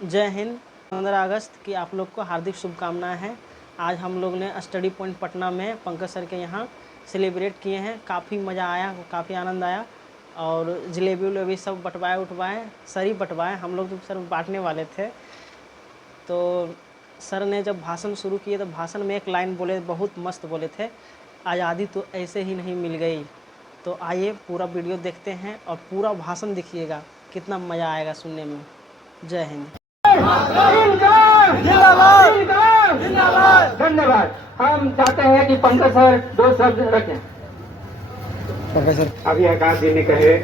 जय हिंद। 15 अगस्त की आप लोग को हार्दिक शुभकामनाएं हैं। आज हम लोग ने स्टडी पॉइंट पटना में पंकज सर के यहाँ सेलिब्रेट किए हैं। काफ़ी मज़ा आया, काफ़ी आनंद आया और जलेबी उलेबी सब उठवाए सर ही बंटवाए। हम लोग तो सर बांटने वाले थे। तो सर ने जब भाषण शुरू किए तो भाषण में एक लाइन बोले, बहुत मस्त बोले थे, आज़ादी तो ऐसे ही नहीं मिल गई। तो आइए पूरा वीडियो देखते हैं और पूरा भाषण देखिएगा, कितना मज़ा आएगा सुनने में। जय हिंद। धन्यवाद। हम चाहते हैं कि पंकज सर 2 शब्द रखें। प्रोफेसर अभी आकाश जी ने कहे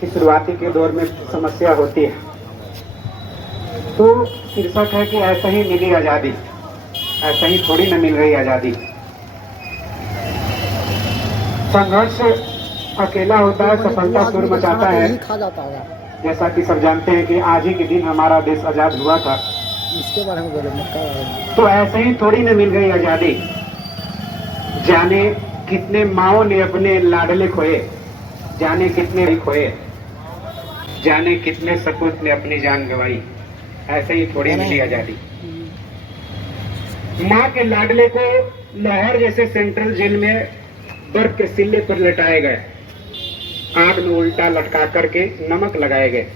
कि शुरुआती के दौर में समस्या होती है, तो शीर्षक है कि ऐसा ही मिली आजादी, ऐसा ही थोड़ी न मिल रही आजादी। संघर्ष अकेला होता है, सफलता सुर मचाता है। खा जाता है। जैसा कि सब जानते हैं कि आज ही के दिन हमारा देश आजाद हुआ था, इसके बारे में बोले मक्का। तो ऐसे ही थोड़ी न मिल गई आजादी। जाने कितने माओ ने अपने लाडले खोए, जाने कितने खोए, जाने कितने सपूत ने अपनी जान गंवाई। ऐसे ही थोड़ी मिली आजादी। माँ के लाडले को लाहौर जैसे सेंट्रल जेल में बर्फ के सिल्ले पर लटाए गए, आग में उल्टा लटका करके नमक लगाए गए।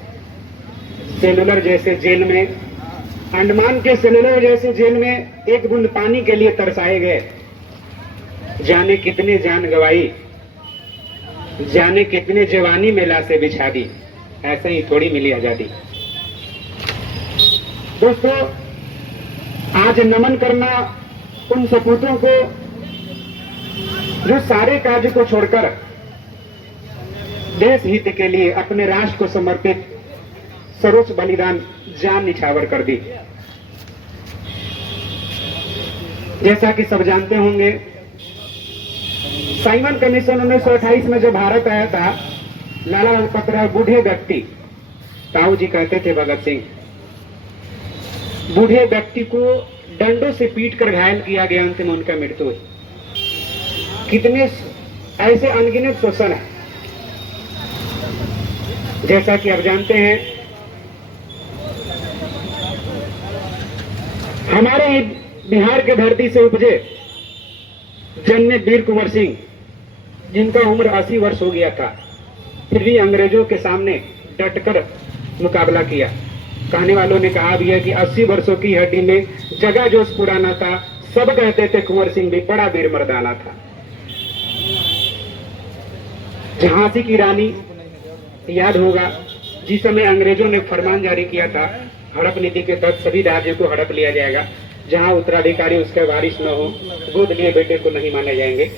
सेलुलर जैसे जेल में, अंडमान के सेलुलर जैसे जेल में एक बूंद पानी के लिए तरसाए गए। जाने कितने जान गवाई, जाने कितने जवानी में लाशें बिछा दी। ऐसे ही थोड़ी मिली आजादी। दोस्तों, आज नमन करना उन सपूतों को जो सारे कार्य को छोड़कर देश हित के लिए अपने राष्ट्र को समर्पित सर्वोच्च बलिदान जान निछावर कर दी। जैसा कि सब जानते होंगे, साइमन कमीशन 1928 में जब भारत आया था, लाला लाजपत राय बूढ़े व्यक्ति, ताऊ जी कहते थे भगत सिंह, बूढ़े व्यक्ति को डंडों से पीट कर घायल किया गया, अंतिम उनका मृत्यु। कितने ऐसे अनगिनत शोषण है। जैसा कि आप जानते हैं, हमारे बिहार के धरती से उपजे जन्मे वीर कुंवर सिंह, जिनका उम्र 80 वर्ष हो गया था, फिर भी अंग्रेजों के सामने डटकर मुकाबला किया। कहने वालों ने कहा भी है कि 80 वर्षों की हड्डी में जगह जोश पुराना था। सब कहते थे कुंवर सिंह भी बड़ा वीर मर्दाना था। झांसी की रानी याद होगा, जिस समय अंग्रेजों ने फरमान जारी किया था, हड़प नीति के तहत सभी राज्यों को हड़प लिया जाएगा, जहां उत्तराधिकारी उसके वारिस न हो, गोद लिए बेटे को नहीं माने जाएंगे।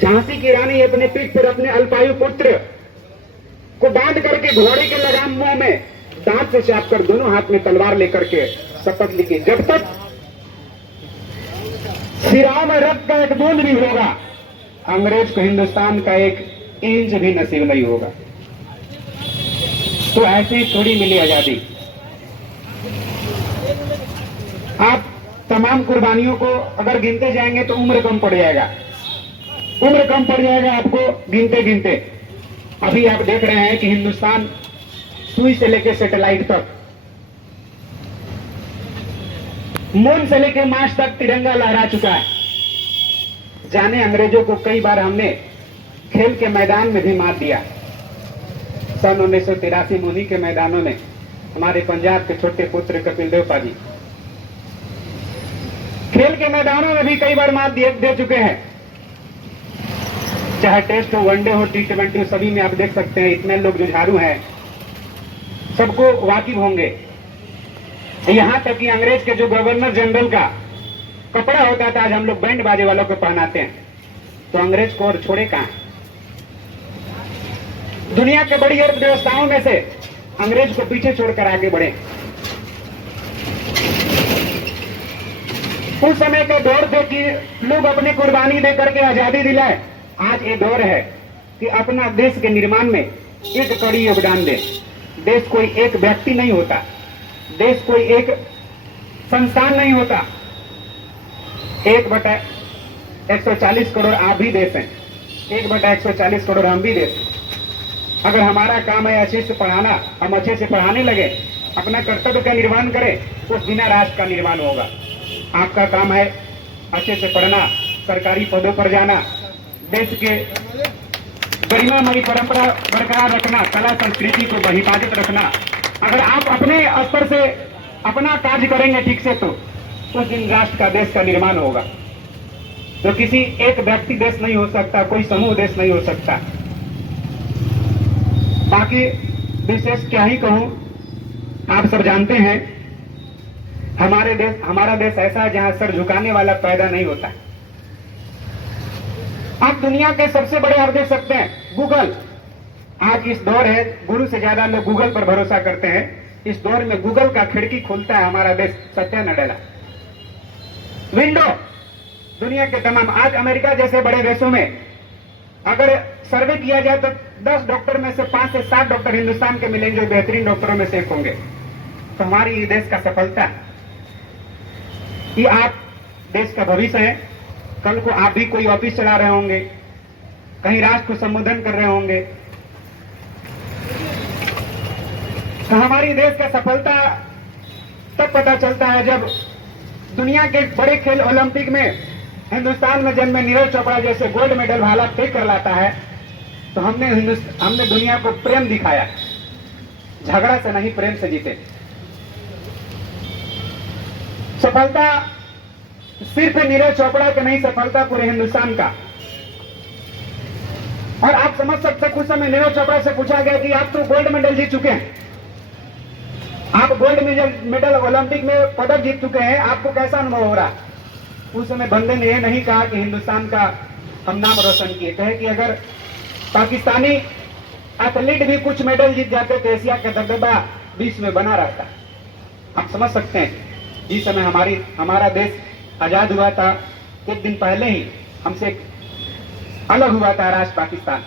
झांसी की रानी अपने पीठ पर अपने अल्पायु पुत्र को बांध करके घोड़े के लगाम मुंह में दांत से चाप कर दोनों हाथ में तलवार लेकर के शपथ लिखी, जब तक सिराओं में रक्त का एक बूंद भी होगा, अंग्रेज को हिंदुस्तान का एक इंच भी नसीब नहीं होगा। तो ऐसे ही थोड़ी मिली आजादी। आप तमाम कुर्बानियों को अगर गिनते जाएंगे तो उम्र कम पड़ जाएगा, उम्र कम पड़ जाएगा आपको गिनते गिनते। अभी आप देख रहे हैं कि हिंदुस्तान सुई से लेकर सैटेलाइट तक, मून से लेकर मार्स तक तिरंगा लहरा चुका है। जाने अंग्रेजों को कई बार हमने खेल के मैदान में भी मार दिया। सन 1983 में उन्हीं के मैदानों में हमारे पंजाब के छोटे पुत्र कपिल देव पाजी खेल के मैदानों में भी कई बार मार दे चुके हैं। चाहे टेस्ट हो, वनडे हो, T20 हो, सभी में आप देख सकते हैं इतने लोग जुझारू हैं, सबको वाकिफ होंगे। यहां तक कि अंग्रेज के जो गवर्नर जनरल का कपड़ा होता था, आज हम लोग बैंड बाजे वालों को पहनाते हैं, तो अंग्रेज को और छोड़े कहां। दुनिया के बड़ी अर्थव्यवस्थाओं में से अंग्रेज को पीछे छोड़कर आगे बढ़े। उस समय के दौर थे कि लोग अपनी कुर्बानी दे करके आजादी दिलाए। आज ये दौर है कि अपना देश के निर्माण में एक कड़ी योगदान दे। देश कोई एक व्यक्ति नहीं होता, देश कोई एक संस्थान नहीं होता। 1/140 करोड़ आप भी देश हैं, 1/140 करोड़ हम भी देश हैं। अगर हमारा काम है अच्छे से पढ़ाना, हम अच्छे से पढ़ाने लगे अपना कर्तव्य का निर्वहन करे, उस बिना राष्ट्र का निर्माण होगा। आपका काम है अच्छे से पढ़ना, सरकारी पदों पर जाना, देश के गरिमामयी परंपरा बरकरार रखना, कला संस्कृति को हिफाजत रखना। अगर आप अपने स्तर से अपना कार्य करेंगे ठीक से, तो उस दिन राष्ट्र का, देश का निर्माण होगा। तो किसी एक व्यक्ति देश नहीं हो सकता, कोई समूह देश नहीं हो सकता। बाकी विशेष क्या ही कहूं, आप सब जानते हैं हमारा देश ऐसा है जहां सर झुकाने वाला पैदा नहीं होता। आप दुनिया के सबसे बड़े, आप देख सकते हैं गूगल, आज इस दौर है गुरु से ज्यादा लोग गूगल पर भरोसा करते हैं। इस दौर में गूगल का खिड़की खोलता है हमारा देश, सत्या नडेला। विंडो दुनिया के तमाम, आज अमेरिका जैसे बड़े देशों में अगर सर्वे किया जाए तो 10 डॉक्टर में से 5 से 7 डॉक्टर हिंदुस्तान के मिलेंगे जो बेहतरीन डॉक्टरों में से एक होंगे। तो हमारी देश का सफलता कि आप देश का भविष्य है। कल को आप भी कोई ऑफिस चला रहे होंगे, कहीं राष्ट्र को संबोधन कर रहे होंगे, तो हमारी देश का सफलता तब पता चलता है जब दुनिया के बड़े खेल ओलंपिक में हिंदुस्तान में जन्मे नीरज चोपड़ा जैसे गोल्ड मेडल भाला फेंक कर लाता है। तो हमने दुनिया को प्रेम दिखाया, झगड़ा से नहीं, प्रेम से जीते। सफलता सिर्फ नीरज चोपड़ा का नहीं, सफलता पूरे हिंदुस्तान का। और आप समझ सकते, कुछ समय नीरज चोपड़ा से पूछा गया कि आप तो गोल्ड मेडल जीत चुके हैं, आप गोल्ड मेडल ओलंपिक में पदक जीत चुके हैं, आपको कैसा अनुभव हो रहा? उस समय बंदे ने यह नहीं कहा कि हिंदुस्तान का हम नाम रोशन किए, कहे कि अगर पाकिस्तानी एथलीट भी कुछ मेडल जीत जाते तो एशिया का दबदबा विश्व में बना रहता। आप समझ सकते हैं, जिस समय हमारा देश आजाद हुआ था, एक दिन पहले ही हमसे अलग हुआ था राष्ट्र पाकिस्तान,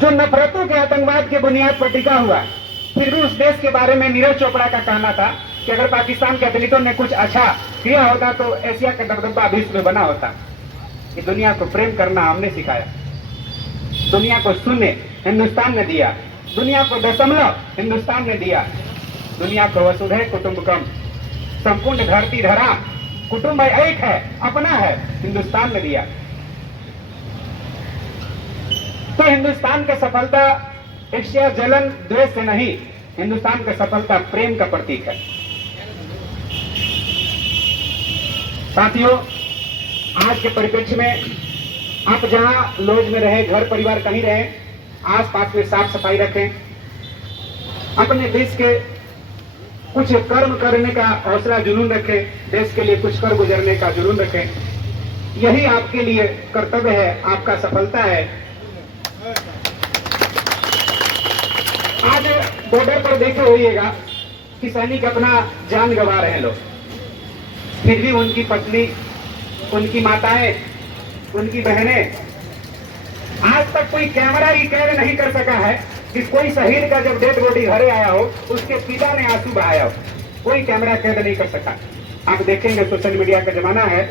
जो नफरतों के आतंकवाद के बुनियाद पर टिका हुआ। फिर भी उस देश के बारे में नीरज चोपड़ा का कहना था कि अगर पाकिस्तान के एथलीटों ने कुछ अच्छा किया होता तो एशिया का दबदबा विश्व में बना होता। कि दुनिया को प्रेम करना हमने सिखाया, दुनिया को शून्य हिंदुस्तान ने दिया, दुनिया को दशमलव हिंदुस्तान ने दिया, दुनिया को वसुधैव कुटुंबकम, संपूर्ण धरती धरा कुटुंब एक है, अपना है, हिंदुस्तान ने दिया। तो हिंदुस्तान का सफलता ईर्ष्या, जलन, द्वेष से नहीं, हिंदुस्तान का सफलता प्रेम का प्रतीक है। साथियों, आज के परिप्रेक्ष्य में आप जहां लॉज में रहे, घर परिवार कहीं रहे, आसपास में साफ सफाई रखें, अपने देश के कुछ कर्म करने का हौसला जुनून रखें, देश के लिए कुछ कर गुजरने का जुनून रखें। यही आपके लिए कर्तव्य है, आपका सफलता है। आज बॉर्डर पर देखे होइएगा कि सैनिक अपना जान गंवा रहे हैं लोग, फिर भी उनकी पत्नी, उनकी माताएं, उनकी बहनें, आज तक कोई कैमरा ही कैद नहीं कर सका है कि कोई शहीद का जब डेड बॉडी घरे आया हो, उसके पिता ने आंसू बहाया हो। कोई कैमरा कैद नहीं कर सका। आप देखेंगे सोशल मीडिया का जमाना है,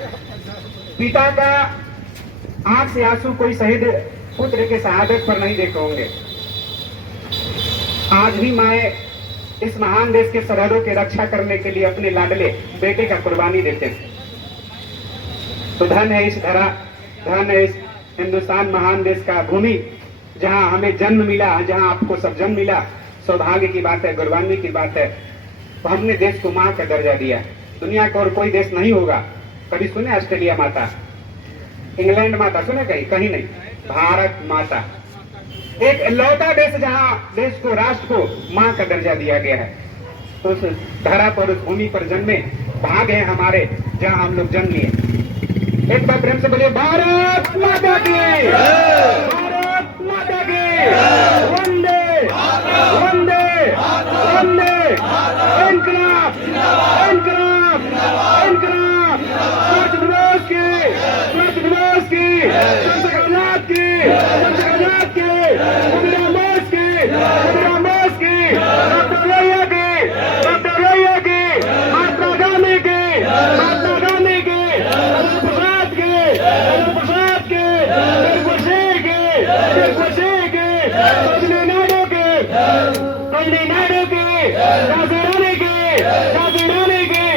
पिता का आंख से आंसू कोई शहीद पुत्र के शहादत पर नहीं देखे होंगे। आज भी माए इस महान देश के सरहदों की रक्षा करने के लिए अपने लाडले बेटे का कुर्बानी देते हैं। तो धन है इस धरा, धन है इस हिंदुस्तान महान देश का भूमि, जहां हमें जन्म मिला, जहां आपको सब जन्म मिला। सौभाग्य की बात है, गौरवान्वित की बात है। तो हमने देश को मां का दर्जा दिया। दुनिया का और कोई देश नहीं होगा। कभी सुने ऑस्ट्रेलिया माता, इंग्लैंड माता सुने? कहीं नहीं। भारत माता एक लौता देश जहां देश को, राष्ट्र को मां का दर्जा दिया गया है। तो उस धरा पर, उस भूमि पर जन्मे भाग है हमारे, जहां हम लोग जन्म लिए। एक बार प्रेम से बोलिए, भारत माता की, भारत माता की, वंदे वंदे वंदे, इनकलाब इनकलाब इनकलाब, स्वच्छ दिवस की, स्वच्छ दिवस की, संसद की, संसद की, खुदरामोस की, खुदरामोस की, डॉक्टर लोहिया की, डॉक्टर लोहिया की, महात्मा गांधी की, महात्मा गांधी की, प्रसाद की, प्रसाद की, खुशी की, खुशी की, तमिलनाडु की, तमिलनाडु झांसी रानी की, झांसी रानी की।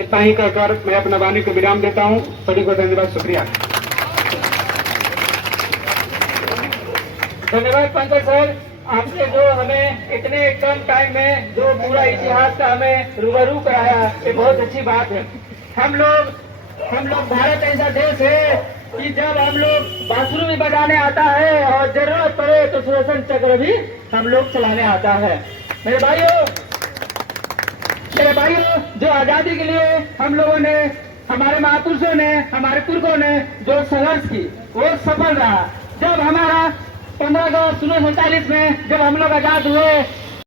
इतना ही कहकर मैं अपना वाणी को विराम देता हूँ। सभी को धन्यवाद, शुक्रिया। धन्यवाद पंकज सर, आपने जो हमें इतने कम टाइम में जो पूरा इतिहास का हमें रूबरू कराया, ये बहुत अच्छी बात है। हम लोग भारत ऐसा देश है कि जब हम लोग बांसुरी भी बजाने आता है और जरूरत पड़े तो सुदर्शन चक्र भी हम लोग चलाने आता है। मेरे भाइयों, जो आजादी के लिए हम लोगों ने, हमारे महापुरुषों ने, हमारे पुरखों ने जो संघर्ष की, वो सफल रहा। जब हमारा 15 अगस्त 1947 में जब हम लोग आजाद हुए